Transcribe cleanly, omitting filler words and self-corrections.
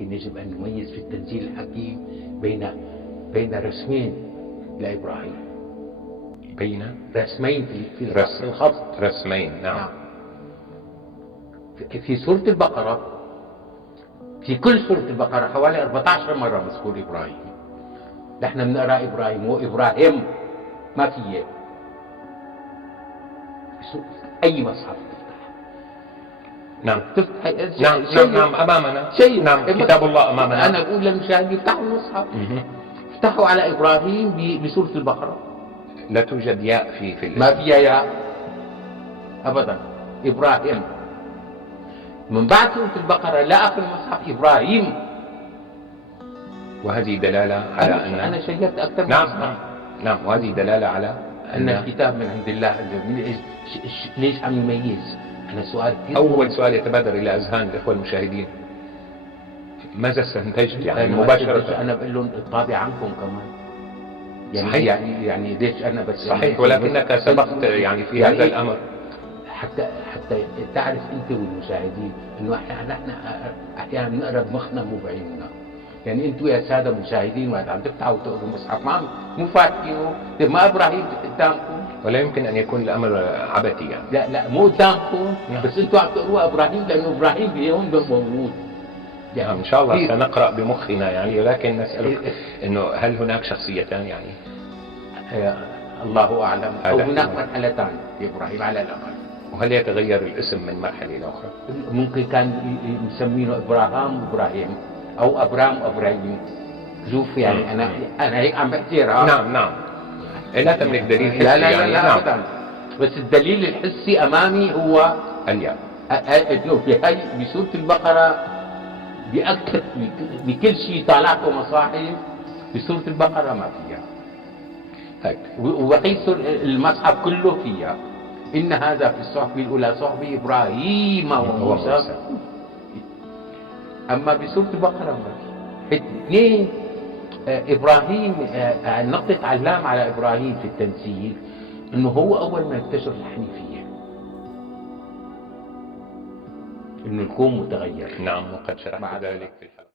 يجب أن نميز في التنزيل الحكيم بين رسمين لإبراهيم، بين رسمين في الخط. رسمين، نعم. في سورة البقرة، في كل سورة البقرة حوالي 14 مرة مذكور إبراهيم. نحن بنقرأ إبراهيم وإبراهيم ما فيه. أي مصحف تفتح، نعم تفتح نعم أمامنا شيء، نعم كتاب الله أمامنا. أنا أقول للمشاهدين يفتحوا المصحف، افتحوا على إبراهيم بسورة البقرة، لا توجد ياء في الاسم، ما فيها ياء أبدا. إبراهيم من بعد سورة البقرة لا آخر المصحف إبراهيم، وهذه دلالة على أنا شيرت أكثر من نعم نعم، وهذه دلالة على أن الكتاب من عند الله. ليش عم يميز؟ أنا سؤال كثير. أول سؤال يتبادر إلى أذهان الإخوة المشاهدين، ماذا استنتجت يعني مباشرة؟ أنا بقول لهم الطابع عنكم كمان، يعني صحيح. يعني ليش أنا بس صحيح، ولكنك سبقت يعني في هذا الأمر حتى تعرف أنت والمشاهدين إنه نحن أحيانا بنقرأ بمخنا مو بعيننا. يعني أنتوا يا سادة مشاهدين وقت عم تفتحوا وتقروا المصحف مو فاتحينه، ما إبراهيم قدامكم، ولا يمكن أن يكون الأمر عبثي يعني. لا مو قدامكم، بس أنتوا عم تقروها إبراهيم لأنه إبراهيم بيوم موجود. يعني إن شاء الله سنقرأ بمخنا يعني، ولكن نسألك إنه هل هناك شخصيتان يعني؟ الله أعلم، أو هناك مرحلتان لإبراهيم على الأقل. وهل يتغير الاسم من مرحلة إلى أخرى؟ ممكن كان مسمينه إبراهيم أو أبراهيم. شوف يعني أنا هيك عم بحكيها. نعم لا تملك دليل حسي لا يعني. لا أبدا. بس الدليل الحسي أمامي هو الياء. بسورة البقرة بأكد بكل شيء طالعته مصاحف، بسورة البقرة ما فيها. وبقيت المصحف كله فيها. إن هذا في الصحف الأولى صحف إبراهيم وموسى. أما بسورة البقرة ما في. اثنين، إبراهيم نقطة علام على إبراهيم في التنزيل إنه هو أول ما اكتشف الحنيفية، إنه الكون متغير. نعم، وقد شرحت ذلك.